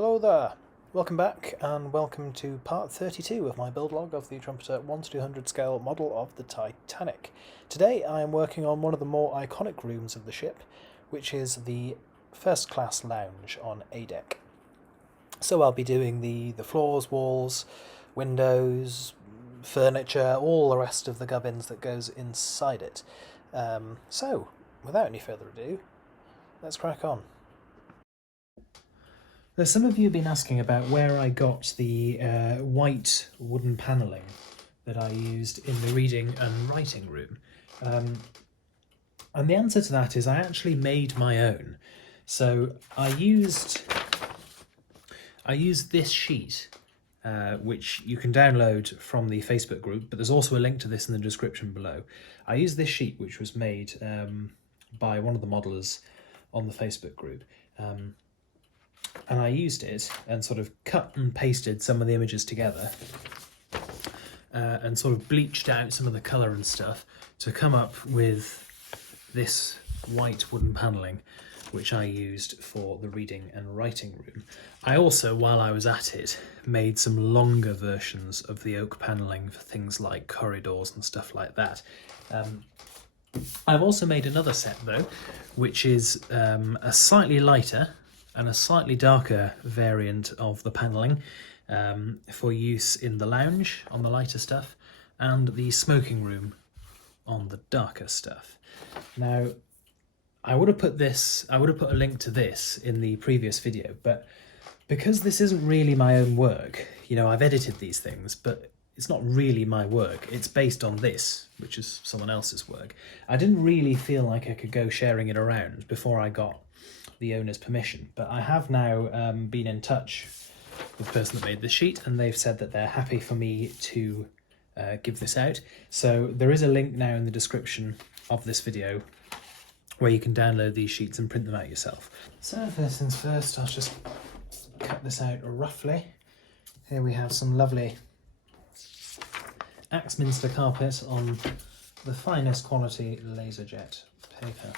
Hello there, welcome back and welcome to part 32 of my build log of the Trumpeter 1:200 scale model of the Titanic. Today I am working on one of the more iconic rooms of the ship, which is the first class lounge on A deck. So I'll be doing the floors, walls, windows, furniture, all the rest of the gubbins that goes inside it. So without any further ado, let's crack on. There's some of you have been asking about where I got the white wooden panelling that I used in the reading and writing room. And the answer to that is I actually made my own. So I used this sheet, which you can download from the Facebook group, but there's also a link to this in the description below. I used this sheet, which was made by one of the modelers on the Facebook group. And I used it and sort of cut and pasted some of the images together and sort of bleached out some of the colour and stuff to come up with this white wooden panelling, which I used for the reading and writing room. I also, while I was at it, made some longer versions of the oak panelling for things like corridors and stuff like that. I've also made another set though, which is a slightly lighter and a slightly darker variant of the panelling for use in the lounge on the lighter stuff and the smoking room on the darker stuff. Now, I would have put a link to this in the previous video, but because this isn't really my own work, you know, I've edited these things, but it's not really my work. It's based on this, which is someone else's work. I didn't really feel like I could go sharing it around before I got the owner's permission, but I have now been in touch with the person that made the sheet, and they've said that they're happy for me to give this out. So there is a link now in the description of this video where you can download these sheets and print them out yourself. So first things first, I'll just cut this out roughly. Here we have some lovely Axminster carpet on the finest quality laserjet paper.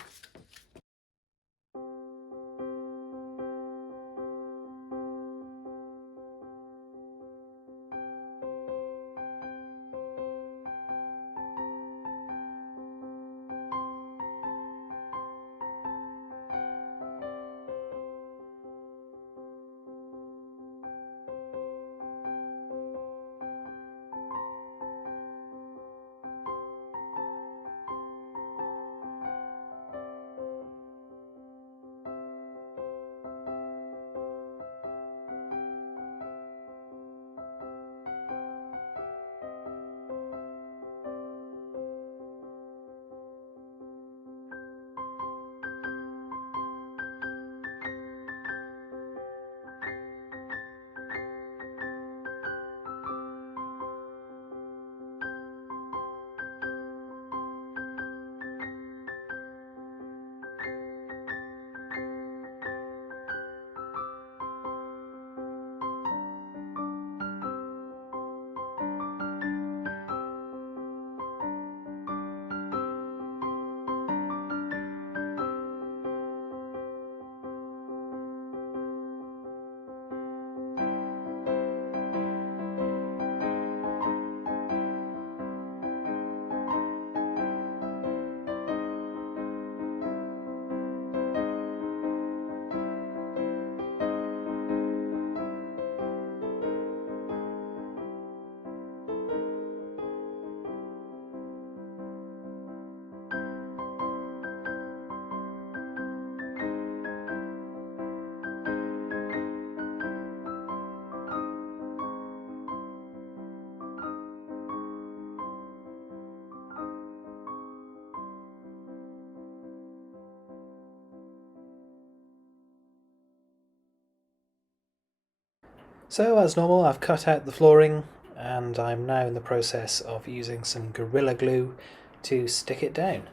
So as normal, I've cut out the flooring and I'm now in the process of using some Gorilla Glue to stick it down.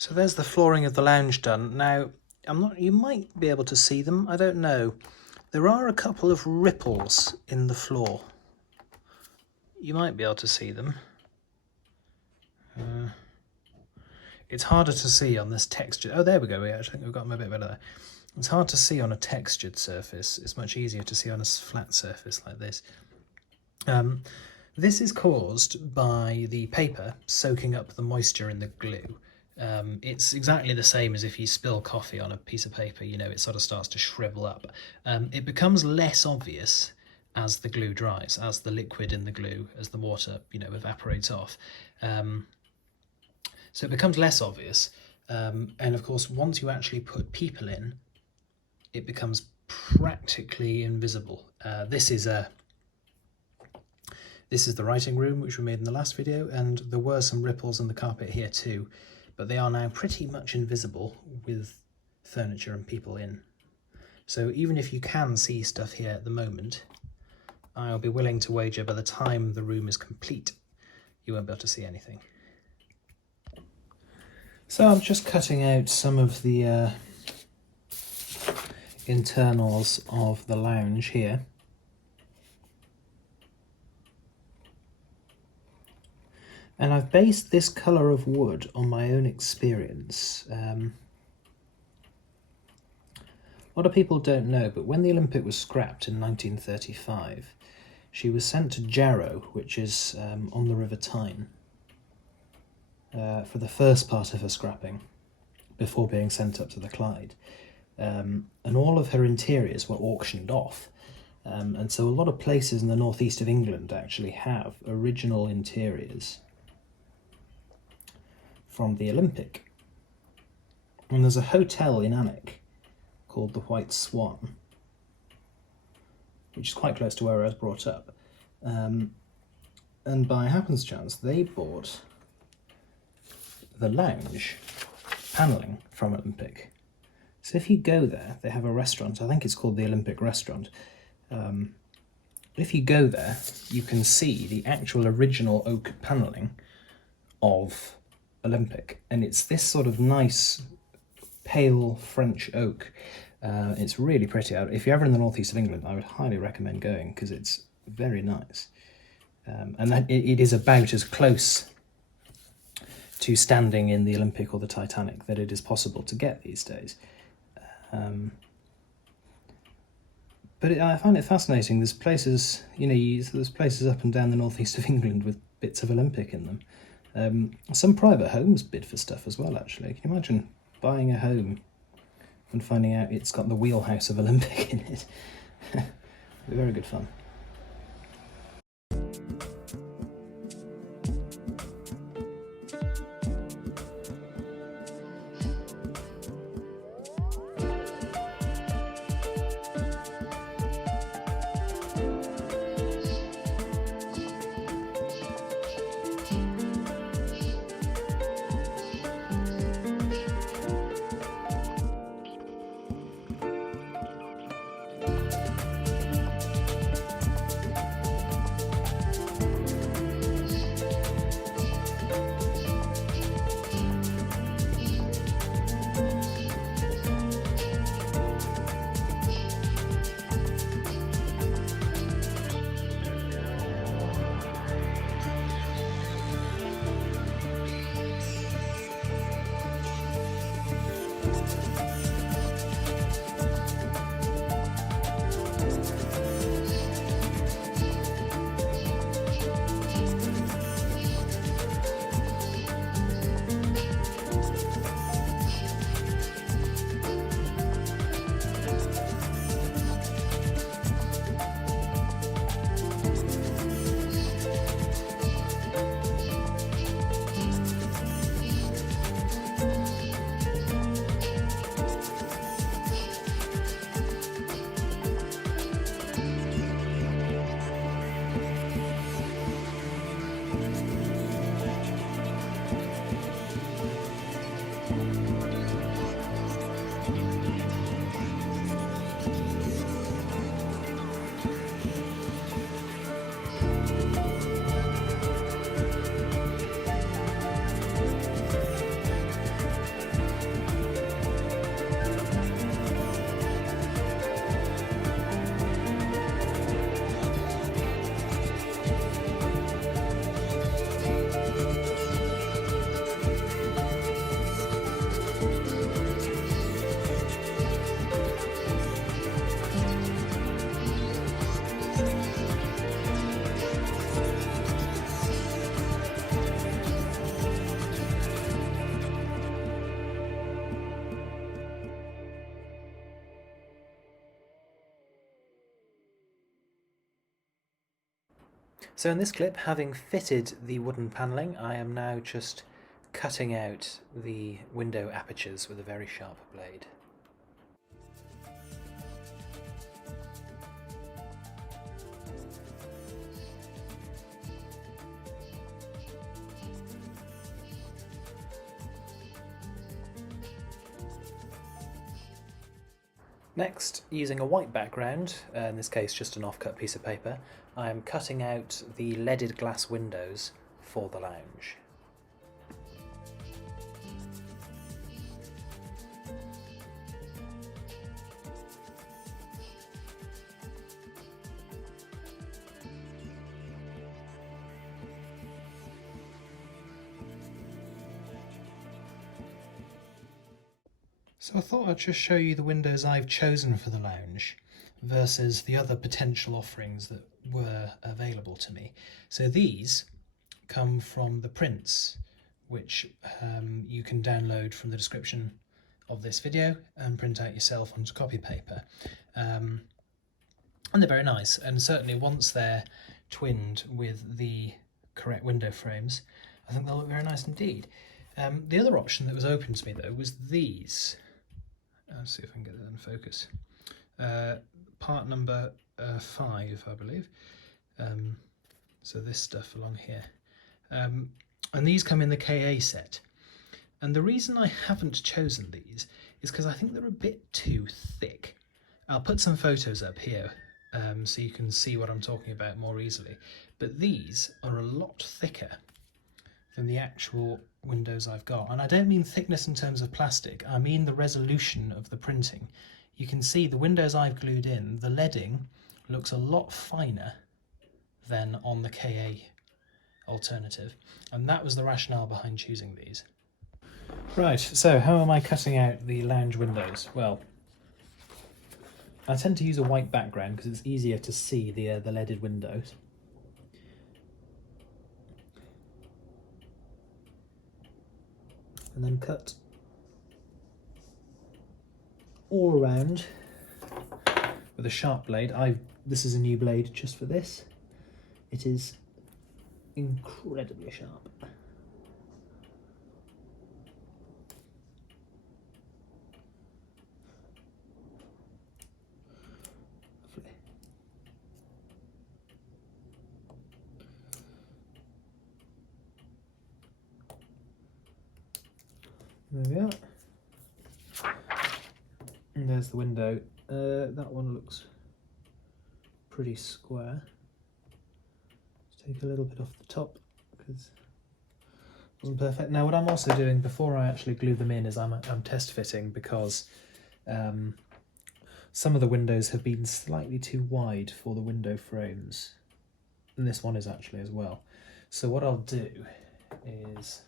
So there's the flooring of the lounge done. Now, you might be able to see them, I don't know. There are a couple of ripples in the floor. You might be able to see them. It's harder to see on this textured... Oh, there we go. I think we've got them a bit better there. It's hard to see on a textured surface. It's much easier to see on a flat surface like this. This is caused by the paper soaking up the moisture in the glue. It's exactly the same as if you spill coffee on a piece of paper, you know, it sort of starts to shrivel up. It becomes less obvious as the glue dries, as the liquid in the glue, as the water, you know, evaporates off. So it becomes less obvious. And of course, once you actually put people in, it becomes practically invisible. This is the writing room, which we made in the last video, and there were some ripples in the carpet here too, but they are now pretty much invisible with furniture and people in. So even if you can see stuff here at the moment, I'll be willing to wager by the time the room is complete, you won't be able to see anything. So I'm just cutting out some of the internals of the lounge here. And I've based this colour of wood on my own experience. A lot of people don't know, but when the Olympic was scrapped in 1935, she was sent to Jarrow, which is on the River Tyne, for the first part of her scrapping, before being sent up to the Clyde. And all of her interiors were auctioned off. And so a lot of places in the northeast of England actually have original interiors from the Olympic. And there's a hotel in Alnwick called the White Swan, which is quite close to where I was brought up. And by happenstance, they bought the lounge panelling from Olympic. So if you go there, they have a restaurant, I think it's called the Olympic Restaurant. If you go there, you can see the actual original oak panelling of Olympic, and it's this sort of nice pale French oak. It's really pretty. If you're ever in the northeast of England, I would highly recommend going because it's very nice. And it is about as close to standing in the Olympic or the Titanic that it is possible to get these days. But I find it fascinating. There's places, you know, there's places up and down the northeast of England with bits of Olympic in them. Some private homes bid for stuff as well, actually. Can you imagine buying a home and finding out it's got the wheelhouse of Olympic in it? It'd be very good fun. So in this clip, having fitted the wooden panelling, I am now just cutting out the window apertures with a very sharp blade. Next, using a white background, in this case just an off-cut piece of paper, I am cutting out the leaded glass windows for the lounge. So I thought I'd just show you the windows I've chosen for the lounge versus the other potential offerings that were available to me. So these come from the prints, which you can download from the description of this video and print out yourself onto copy paper. And they're very nice, and certainly once they're twinned with the correct window frames, I think they'll look very nice indeed. The other option that was open to me though was these. Let's see if I can get that in focus. Part number 5, I believe. So this stuff along here. And these come in the KA set. And the reason I haven't chosen these is because I think they're a bit too thick. I'll put some photos up here so you can see what I'm talking about more easily. But these are a lot thicker than the actual windows I've got. And I don't mean thickness in terms of plastic, I mean the resolution of the printing. You can see the windows I've glued in, the leading looks a lot finer than on the KA alternative. And that was the rationale behind choosing these. Right, so how am I cutting out the lounge windows? Well, I tend to use a white background because it's easier to see the leaded windows. And then cut all around with a sharp blade. This is a new blade just for this. It is incredibly sharp. Lovely. There we are. And there's the window. That one looks pretty square. Just take a little bit off the top because it wasn't perfect. Now what I'm also doing before I actually glue them in is I'm test fitting because some of the windows have been slightly too wide for the window frames. And this one is actually as well. So what I'll do is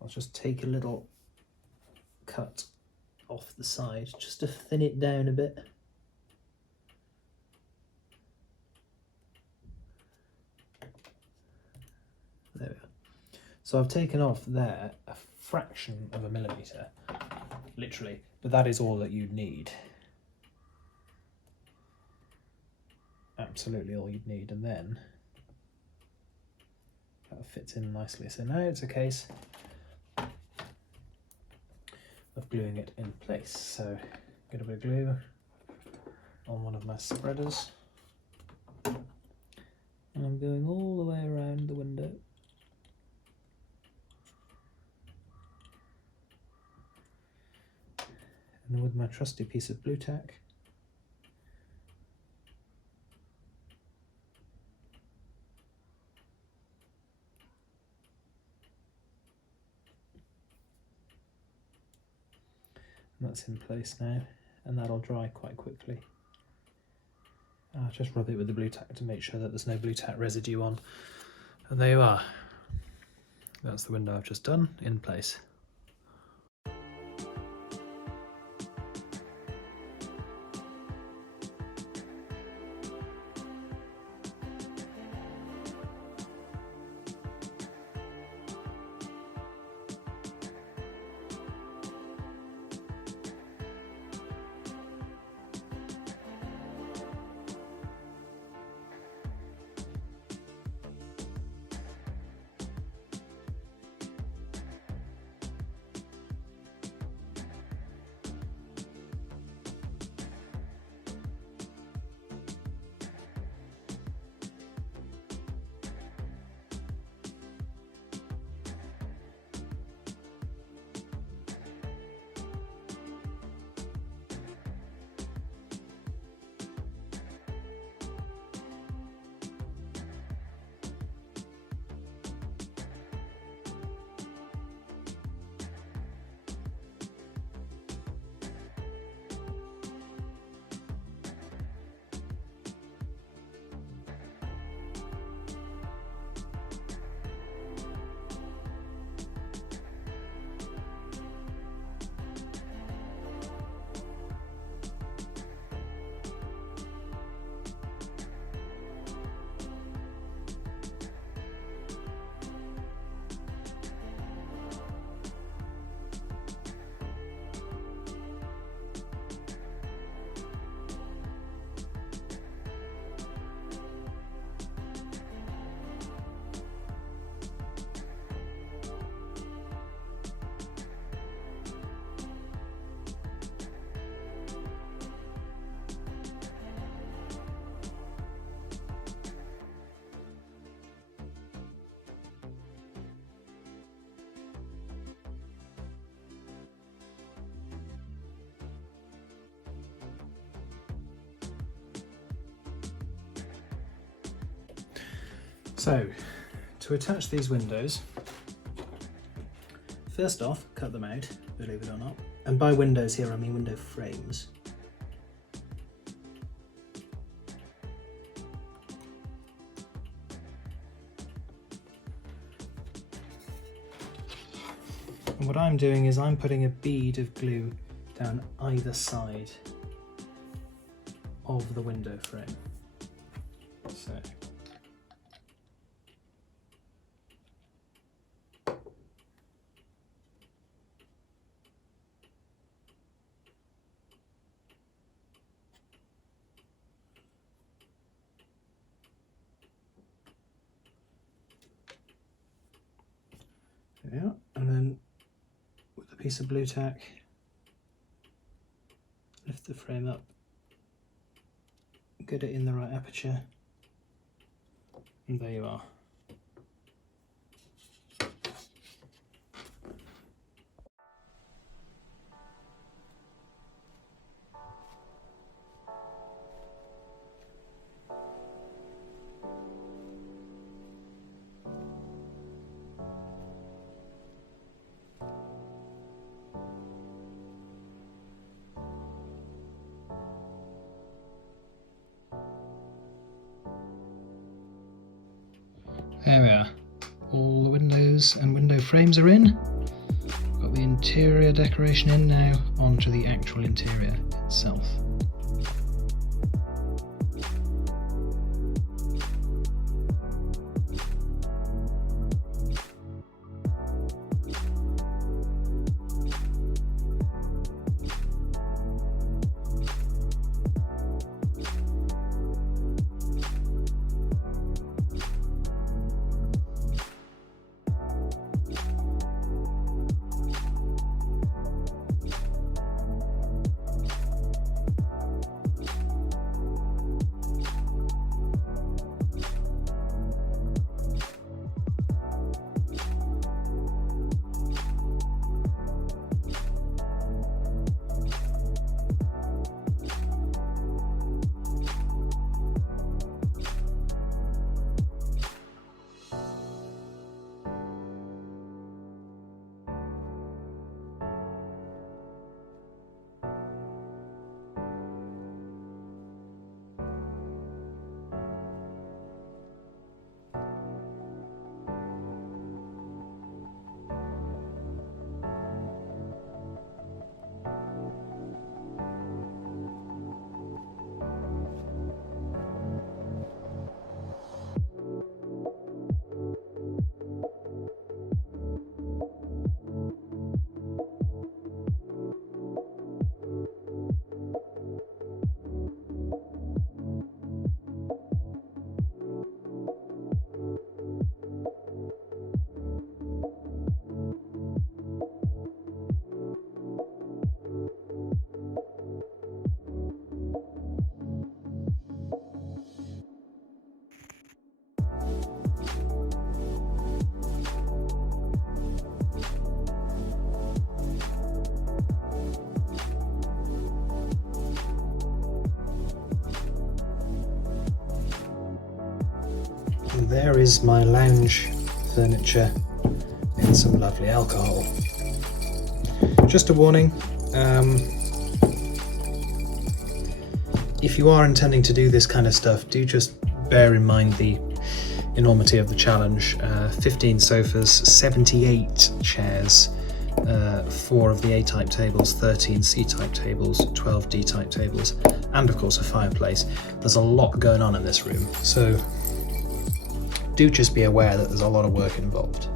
I'll just take a little cut off the side just to thin it down a bit. There we are. So I've taken off there a fraction of a millimetre, literally, but that is all that you'd need. Absolutely all you'd need, and then that fits in nicely. So now it's a case of gluing it in place. So get a bit of glue on one of my spreaders, and I'm going all the way around the window. And then with my trusty piece of blue tack, that's in place now, and that'll dry quite quickly. I'll just rub it with the blue tack to make sure that there's no blue tack residue on. And there you are. That's the window I've just done in place. So, to attach these windows, first off, cut them out, believe it or not. And by windows here, I mean window frames. And what I'm doing is I'm putting a bead of glue down either side of the window frame. So. There we are. And then with a piece of blue tack, lift the frame up, get it in the right aperture, and there you are. There we are. All the windows and window frames are in. Got the interior decoration in now, onto the actual interior itself. And there is my lounge furniture in some lovely alcohol. Just a warning, if you are intending to do this kind of stuff, do just bear in mind the enormity of the challenge. 15 sofas, 78 chairs, 4 of the A-type tables, 13 C-type tables, 12 D-type tables, and of course a fireplace. There's a lot going on in this room, so do just be aware that there's a lot of work involved.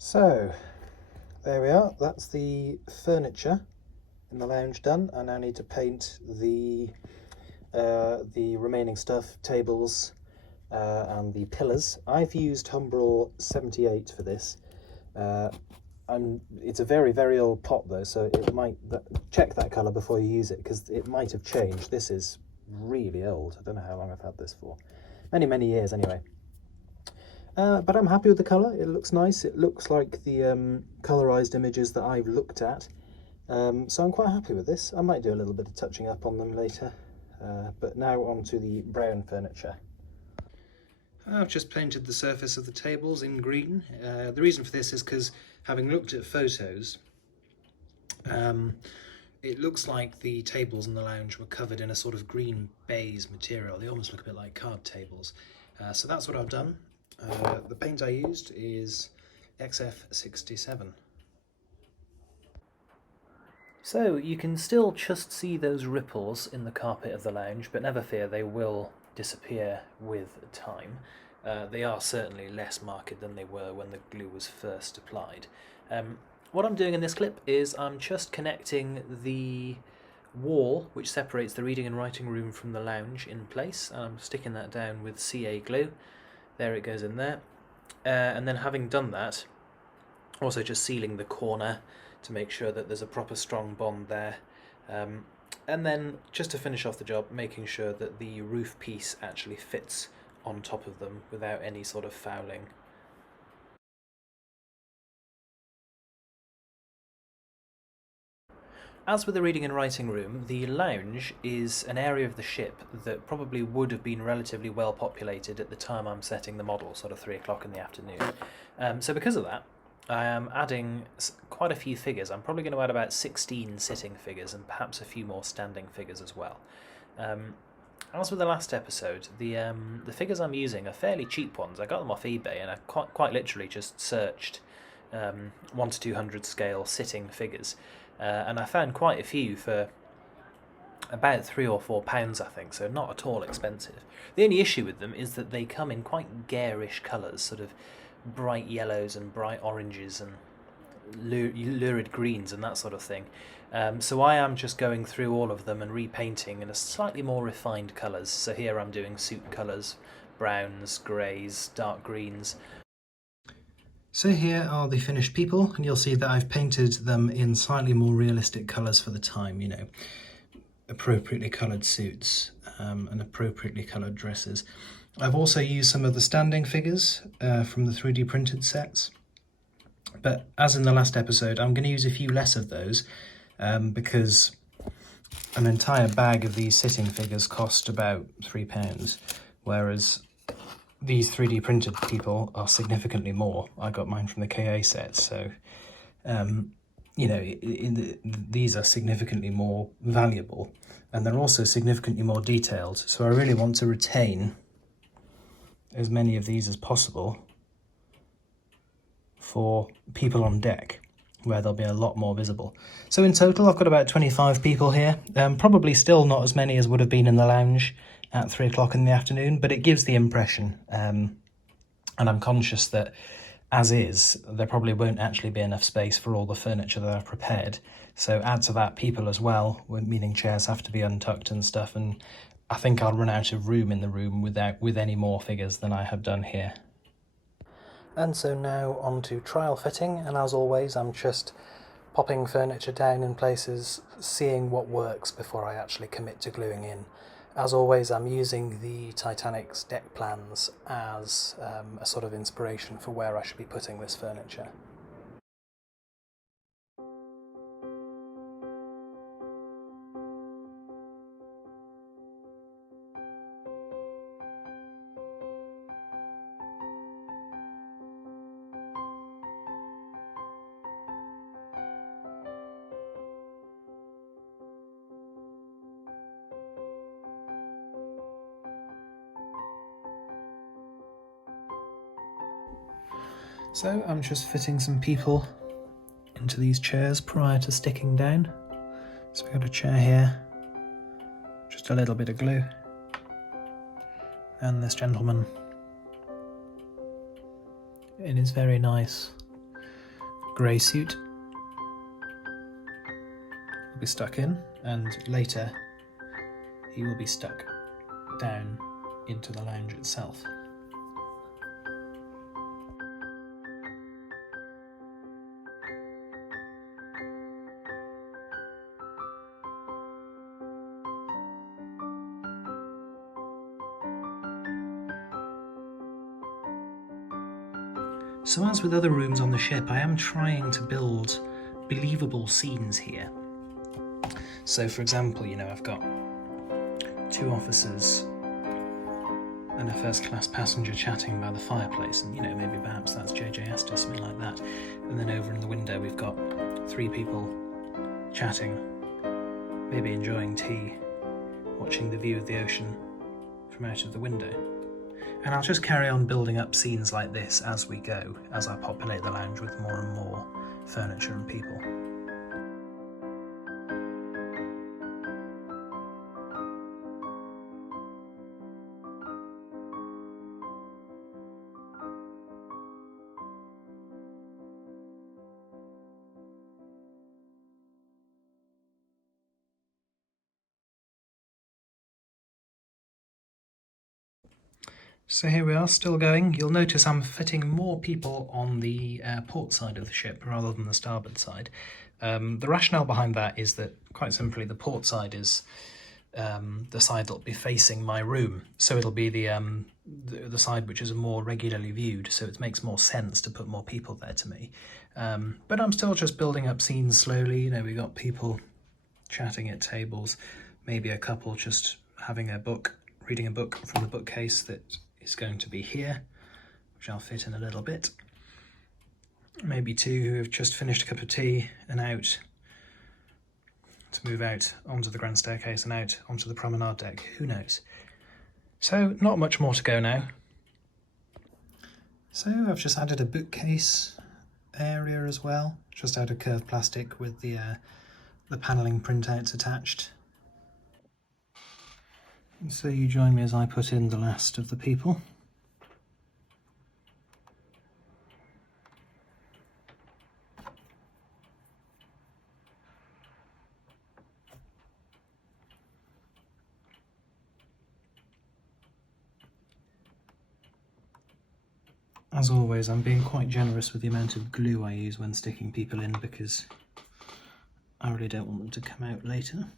So, there we are, that's the furniture in the lounge done. I now need to paint the remaining stuff, tables and the pillars. I've used Humbrol 78 for this. It's a very, very old pot though, so it might, check that colour before you use it, because it might have changed. This is really old. I don't know how long I've had this for. Many, many years anyway. But I'm happy with the colour. It looks nice. It looks like the colorized images that I've looked at. So I'm quite happy with this. I might do a little bit of touching up on them later. But now on to the brown furniture. I've just painted the surface of the tables in green. The reason for this is because, having looked at photos, it looks like the tables in the lounge were covered in a sort of green baize material. They almost look a bit like card tables. So that's what I've done. The paint I used is XF67. So you can still just see those ripples in the carpet of the lounge, but never fear, they will disappear with time. They are certainly less marked than they were when the glue was first applied. What I'm doing in this clip is I'm just connecting the wall which separates the reading and writing room from the lounge in place, and I'm sticking that down with CA glue. There it goes in there. And then, having done that, also just sealing the corner to make sure that there's a proper strong bond there. And then, just to finish off the job, making sure that the roof piece actually fits on top of them without any sort of fouling. As with the reading and writing room, the lounge is an area of the ship that probably would have been relatively well populated at the time I'm setting the model, sort of 3 o'clock in the afternoon. So because of that, I am adding quite a few figures. I'm probably going to add about 16 sitting figures and perhaps a few more standing figures as well. As with the last episode, the figures I'm using are fairly cheap ones. I got them off eBay, and I quite literally just searched 1 to 200 scale sitting figures. And I found quite a few for about £3 or £4, I think, so not at all expensive. The only issue with them is that they come in quite garish colours, sort of bright yellows and bright oranges and lurid greens and that sort of thing. So I am just going through all of them and repainting in a slightly more refined colours. So here I'm doing suit colours, browns, greys, dark greens. So here are the finished people, and you'll see that I've painted them in slightly more realistic colours for the time, you know, appropriately coloured suits and appropriately coloured dresses. I've also used some of the standing figures from the 3D printed sets, but as in the last episode, I'm going to use a few less of those because an entire bag of these sitting figures cost about £3, whereas these 3D printed people are significantly more. I got mine from the KA set, so you know, these are significantly more valuable, and they're also significantly more detailed. So I really want to retain as many of these as possible for people on deck, where they'll be a lot more visible. So in total, I've got about 25 people here. Probably still not as many as would have been in the lounge at 3 o'clock in the afternoon, but it gives the impression, and I'm conscious that as is, there probably won't actually be enough space for all the furniture that I've prepared. So add to that people as well, meaning chairs have to be untucked and stuff, and I think I'll run out of room in the room with any more figures than I have done here. And so now on to trial fitting, and as always I'm just popping furniture down in places, seeing what works before I actually commit to gluing in. As always, I'm using the Titanic's deck plans as a sort of inspiration for where I should be putting this furniture. So I'm just fitting some people into these chairs prior to sticking down. So we've got a chair here, just a little bit of glue, and this gentleman in his very nice grey suit will be stuck in, and later he will be stuck down into the lounge itself. So as with other rooms on the ship, I am trying to build believable scenes here. So for example, you know, I've got 2 officers and a first-class passenger chatting by the fireplace, and you know, maybe perhaps that's JJ Esther, something like that. And then over in the window we've got 3 people chatting, maybe enjoying tea, watching the view of the ocean from out of the window. And I'll just carry on building up scenes like this as we go, as I populate the lounge with more and more furniture and people. So here we are, still going. You'll notice I'm fitting more people on the port side of the ship rather than the starboard side. The rationale behind that is that, quite simply, the port side is the side that'll be facing my room. So it'll be the side which is more regularly viewed, so it makes more sense to put more people there to me. But I'm still just building up scenes slowly. You know, we've got people chatting at tables, maybe a couple just having a book, reading a book from the bookcase that is going to be here, which I'll fit in a little bit. Maybe 2 who have just finished a cup of tea and out to move out onto the grand staircase and out onto the promenade deck, who knows. So not much more to go now. So I've just added a bookcase area as well, just out of curved plastic with the panelling printouts attached. So you join me as I put in the last of the people. As always, I'm being quite generous with the amount of glue I use when sticking people in, because I really don't want them to come out later.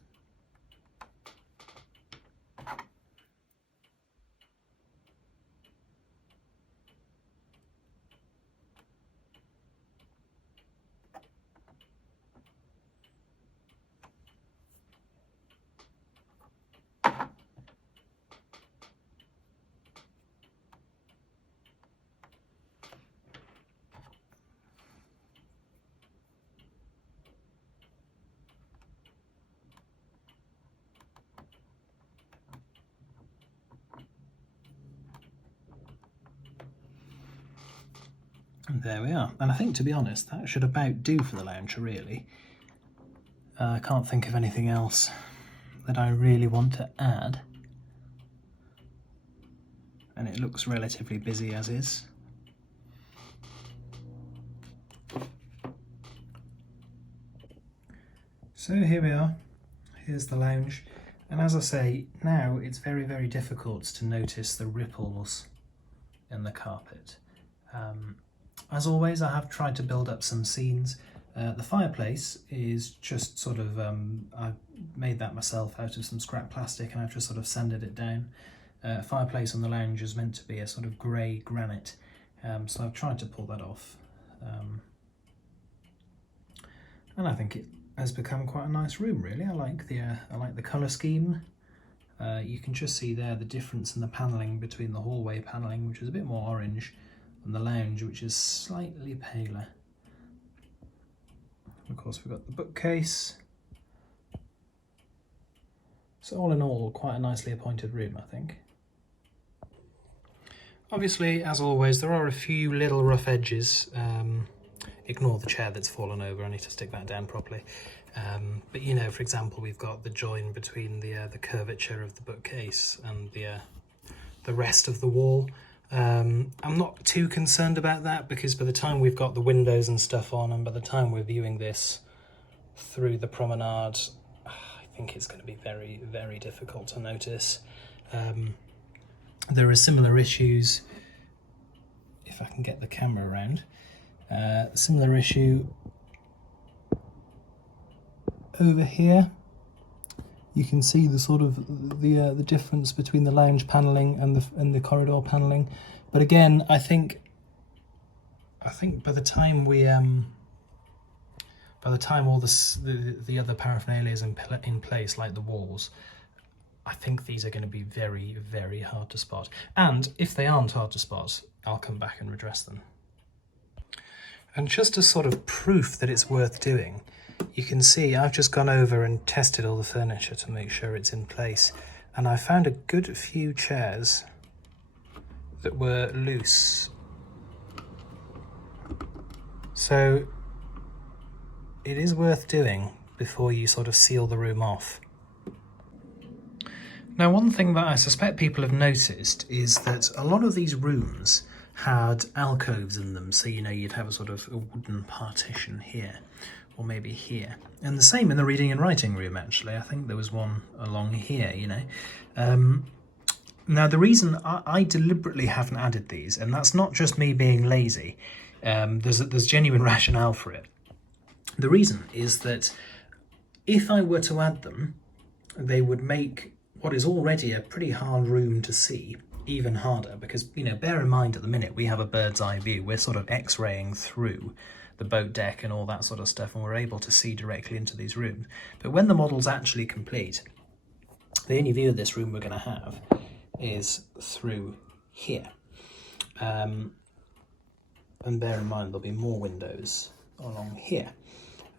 And there we are. And I think, to be honest, that should about do for the lounge, really. I can't think of anything else that I really want to add. And it looks relatively busy as is. So here we are. Here's the lounge. And as I say, now it's very, very difficult to notice the ripples in the carpet. As always, I have tried to build up some scenes. The fireplace is just sort of, I made that myself out of some scrap plastic, and I've just sort of sanded it down. Fireplace on the lounge is meant to be a sort of grey granite, so I've tried to pull that off. And I think it has become quite a nice room, really. I like the colour scheme. You can just see there the difference in the panelling between the hallway panelling, which is a bit more orange, and the lounge, which is slightly paler. Of course, we've got the bookcase. So all in all, quite a nicely appointed room, I think. Obviously, as always, there are a few little rough edges. Ignore the chair that's fallen over, I need to stick that down properly. But you know, for example, we've got the join between the curvature of the bookcase and the rest of the wall. I'm not too concerned about that, because by the time we've got the windows and stuff on, and by the time we're viewing this through the promenade, I think it's going to be very, very difficult to notice. There are similar issues, if I can get the camera around, similar issue over here. You can see the sort of the difference between the lounge panelling and the corridor panelling. But again, I think by the time we by the time all the other paraphernalia is in place, like the walls, I think these are going to be very, very hard to spot. And if they aren't hard to spot, I'll come back and redress them. And just as sort of proof that it's worth doing, you can see I've just gone over and tested all the furniture to make sure it's in place. And I found a good few chairs that were loose. So it is worth doing before you sort of seal the room off. Now, one thing that I suspect people have noticed is that a lot of these rooms had alcoves in them. So, you know, you'd have a sort of a wooden partition here, or maybe here. And the same in the reading and writing room, actually. I think there was one along here, you know. Now, the reason I deliberately haven't added these, and that's not just me being lazy, there's genuine rationale for it. The reason is that if I were to add them, they would make what is already a pretty hard room to see even harder, because, you know, bear in mind at the minute we have a bird's eye view. We're sort of x-raying through the boat deck and all that sort of stuff, and we're able to see directly into these rooms. But when the model's actually complete, the only view of this room we're going to have is through here. And bear in mind there'll be more windows along here.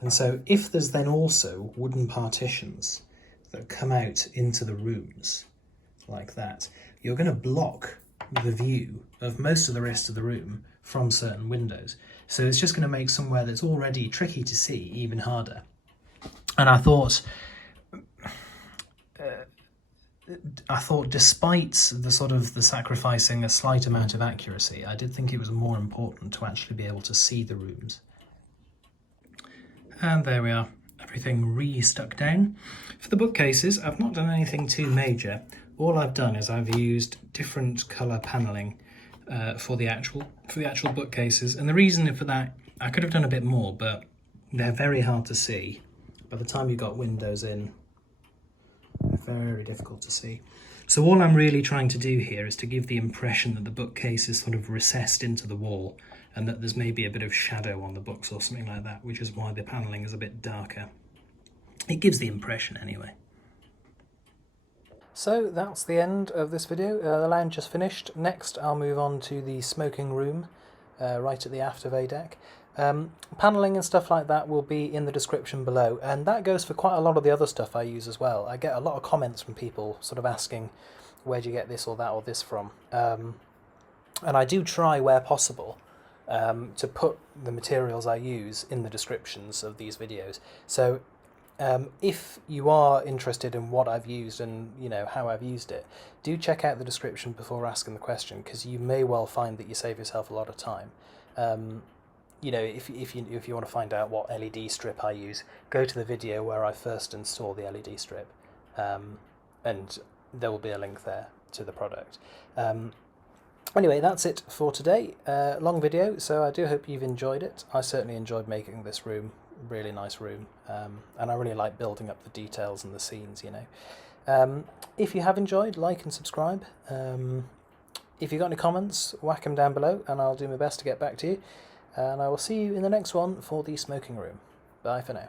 And so if there's then also wooden partitions that come out into the rooms like that, you're going to block the view of most of the rest of the room from certain windows. So it's just going to make somewhere that's already tricky to see even harder. And I thought despite the sort of the sacrificing a slight amount of accuracy, I did think it was more important to actually be able to see the rooms. And there we are, everything re-stuck down. For the bookcases, I've not done anything too major. All I've done is I've used different colour panelling for the actual bookcases, and the reason for that, I could have done a bit more, but they're very hard to see. By the time you've got windows in, they're very difficult to see. So all I'm really trying to do here is to give the impression that the bookcase is sort of recessed into the wall, and that there's maybe a bit of shadow on the books or something like that, which is why the panelling is a bit darker. It gives the impression anyway. So that's the end of this video. The lounge just finished. Next I'll move on to the smoking room, right at the aft of A deck. Panelling and stuff like that will be in the description below, and that goes for quite a lot of the other stuff I use as well. I get a lot of comments from people sort of asking, where do you get this or that or this from? And I do try, where possible, to put the materials I use in the descriptions of these videos. So if you are interested in what I've used and, you know, how I've used it, do check out the description before asking the question, because you may well find that you save yourself a lot of time. You know, if you want to find out what LED strip I use, go to the video where I first install the LED strip, and there will be a link there to the product. Anyway, that's it for today. Long video, so I do hope you've enjoyed it. I certainly enjoyed making this room. Really nice room, and I really like building up the details and the scenes, you know. If you have enjoyed, like and subscribe. If you've got any comments, whack them down below and I'll do my best to get back to you. And I will see you in the next one for the smoking room. Bye for now.